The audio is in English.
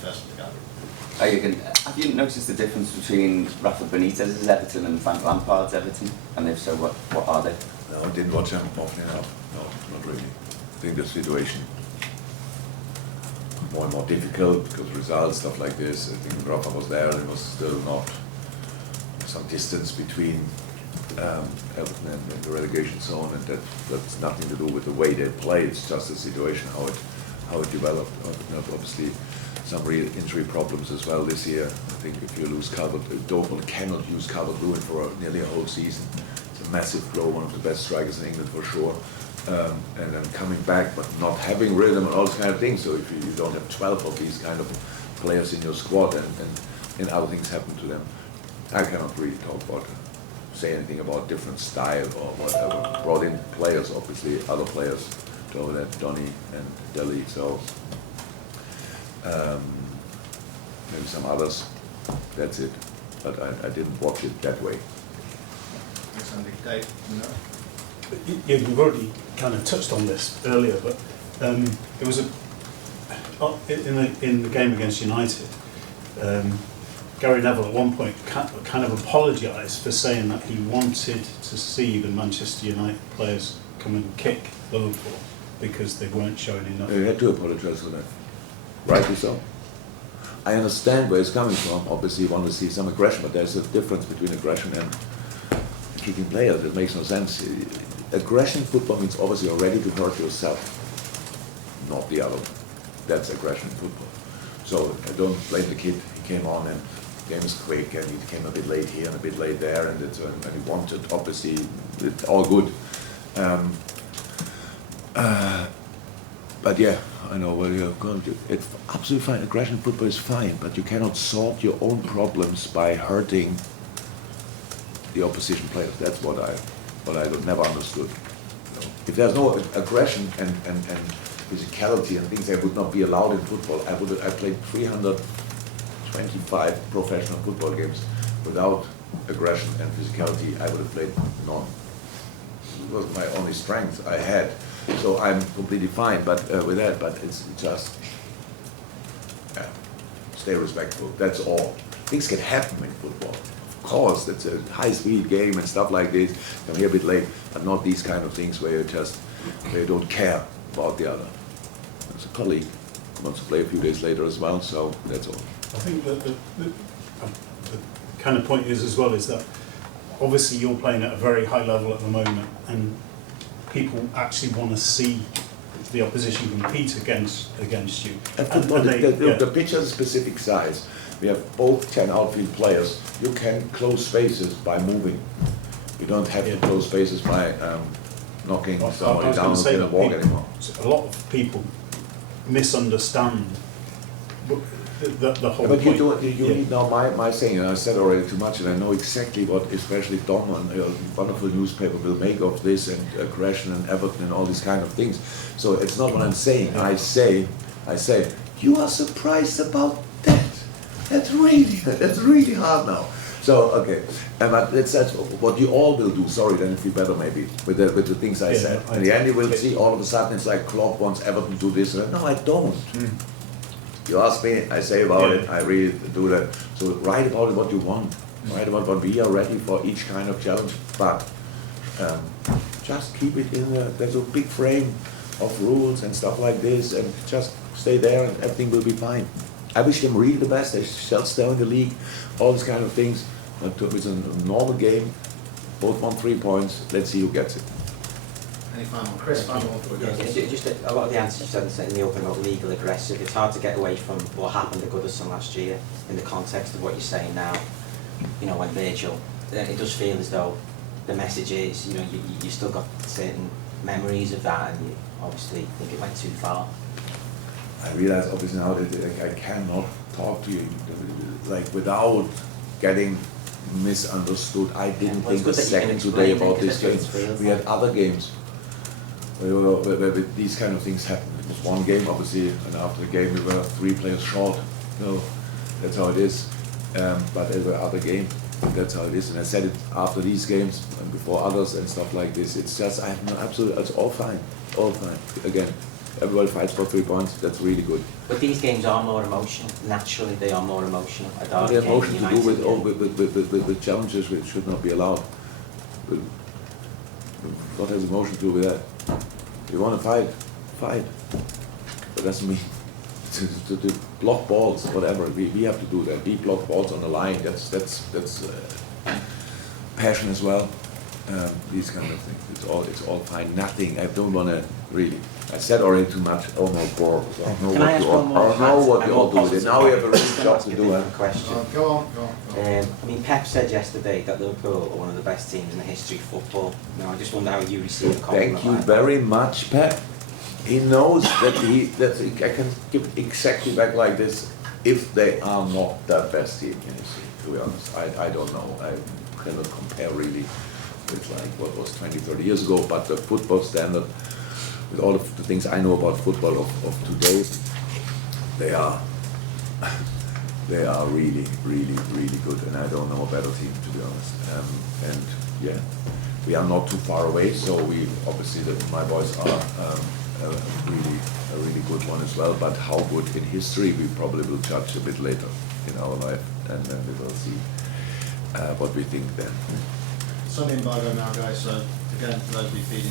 first to go. Have you noticed the difference between Rafa Benitez's Everton and Frank Lampard's Everton? And if so, what are they? No, I didn't watch them often enough. No, not really. I think the situation more and more difficult because results, stuff like this. I think Rafa was there, there was still not some distance between Everton and the relegation zone, and that's nothing to do with the way they play. It's just the situation, how it developed. Obviously, some real injury problems as well this year. I think if you lose Dortmund cannot use Calvert-Lewin for nearly a whole season. It's a massive blow, one of the best strikers in England for sure. And then coming back, but not having rhythm and all these kind of things. So if you don't have 12 of these kind of players in your squad, and other things happen to them, I cannot really say anything about different style or whatever. Brought in players, obviously, other players, Donny and Dele, so maybe some others. That's it. But I didn't watch it that way. Dave, no? Yeah, we've already kind of touched on this earlier, but it was in the game against United. Gary Neville at one point kind of apologised for saying that he wanted to see the Manchester United players come and kick Liverpool because they weren't showing enough. He had to apologise for that. Rightly so. I understand where it's coming from. Obviously, you want to see some aggression, but there's a difference between aggression and kicking players. It makes no sense. Aggression in football means obviously you're ready to hurt yourself, not the other. That's aggression in football. So I don't blame the kid. He came on and the game is quick, and he came a bit late here and a bit late there, and he wanted, obviously, it's all good. But yeah, I know where you're going to. It's absolutely fine. Aggression in football is fine, but you cannot solve your own problems by hurting the opposition players. That's what I never understood. If there's no aggression and physicality and things that would not be allowed in football, I played 325 professional football games. Without aggression and physicality, I would have played none. It was my only strength I had. So I'm completely fine with that, but it's just, stay respectful, that's all. Things can happen in football. Of course, it's a high-speed game and stuff like this. Come here a bit late, but not these kind of things where you don't care about the other. There's a colleague who wants to play a few days later as well, so that's all. I think that the kind of point is as well is that obviously you're playing at a very high level at the moment, and people actually want to see the opposition compete against you. The pitch has a specific size. We have both 10 outfield players. You can close spaces by moving. You don't have to close spaces by knocking somebody down who cannot walk anymore. A lot of people misunderstand the whole but point. You need now my saying, and I said already too much, and I know exactly what, especially Dom, a wonderful newspaper, will make of this, and aggression and Everton and all these kind of things. So it's not what I'm saying. I say, you are surprised about that. That's really hard now. So okay, but that's what you all will do. Sorry, then it feel better maybe with the things I said. In the end, you will see all of a sudden it's like Klopp wants Everton to do this. No, I don't. You ask me, I say about it. I really do that. So write about it what you want. Write about what we are ready for each kind of challenge. But just keep it in there's a big frame of rules and stuff like this, and just stay there, and everything will be fine. I wish them really the best. They shall stay in the league, all these kind of things. But it's a normal game. Both won 3 points. Let's see who gets it. Any final, Chris? Final one before we go. Just a lot of the answers you said in the open about legal aggressive. It's hard to get away from what happened at Goodison last year in the context of what you're saying now. You know, when Virgil, it does feel as though the message is, you know, you still got certain memories of that, and you obviously think it went too far. I realize obviously now that I cannot talk to you like without getting misunderstood. I didn't think a second today about this game. We had other games where these kind of things happen. It was one game obviously, and after the game we were 3 players short. No, that's how it is. But there were other games. That's how it is. And I said it after these games and before others and stuff like this. It's just I have no absolute. It's all fine. All fine. Again. everybody fights for 3 points. That's really good. But these games are more emotional. Naturally, they are more emotional. A derby The game, emotion to do United with, game. with challenges which should not be allowed. But what has emotion to do with that? You want to fight, fight. But doesn't mean to block balls, whatever. We have to do that. We block balls on the line. That's passion as well. These kind of things. It's all fine. Nothing. I don't want to really. I said already too much. Almost bored. So I know Can I ask one more? what you all do with it. positive Now we have a one? real job to do. Different question. Go on. I mean, Pep said yesterday that Liverpool are one of the best teams in the history of football. Now, I just wonder how you receive a compliment Thank you like that. very much, Pep. He knows that I can give exactly back like this. If they are not the best team in history, to be honest, I don't know. I cannot compare really with like what was 20, 30 years ago. But the football standard, with all of the things I know about football of today, they are really, really, really good. And I don't know a better team, to be honest. And yeah, we are not too far away. So we obviously my boys are. A really good one as well, but how good in history we probably will judge a bit later in our life, and then we will see what we think then. Sunday embargo now, guys, so again, for those of you feeding